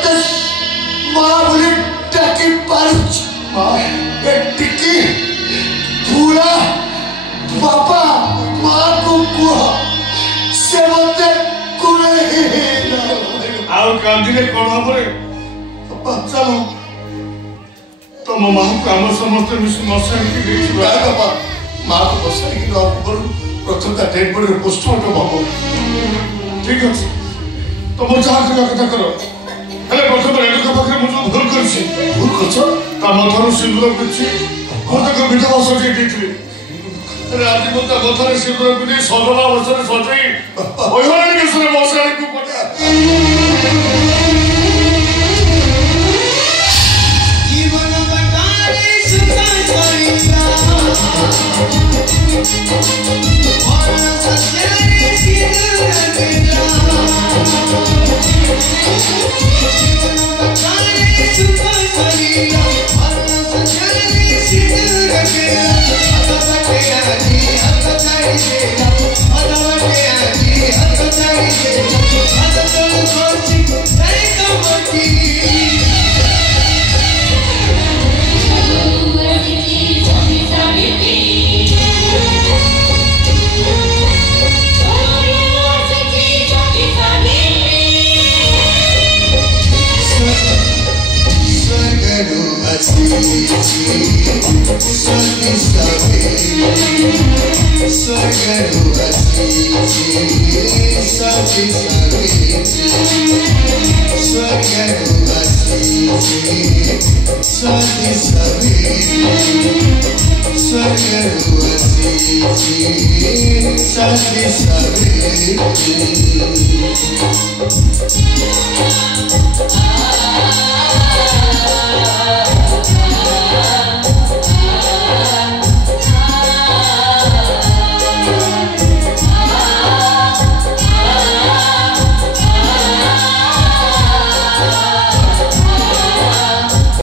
तोते माँ बोली टकी पारुच माँ एक टिकी पूरा पापा माँ को कुआ से बोलते कुने ही आओ कांदी ने कौन हमारे चलो तो माँ को आम समस्त मिशन मसाई की गई क्या पापा माँ को मसाई की और बोलूं प्रथम का डेड बॉडी पोस्टमार्टम बाबू ठीक है तो मुझे जहाँ करना कथा करो हेले प्रथम रेणु का पाखरे मुझे भूल कर सी भूल कर छो ता मथारू सिंदूर पिछी मुझे को विधवा सजे देती अरे आज मुझे मथारू सिंदूर पिछी सजना अवसर सजाई ओहरानी के सुने मसाई को पता जीवन बटारे सुखा छोड़िया और सच्चाई सिंदूर लगेगा जीवन बटारे सुखा छोड़िया और सच्चाई सिंदूर लगेगा अतबटे आजी अतचाई देगा अतबटे आजी अतचाई देगा अतचल कोची तई कमटी Sati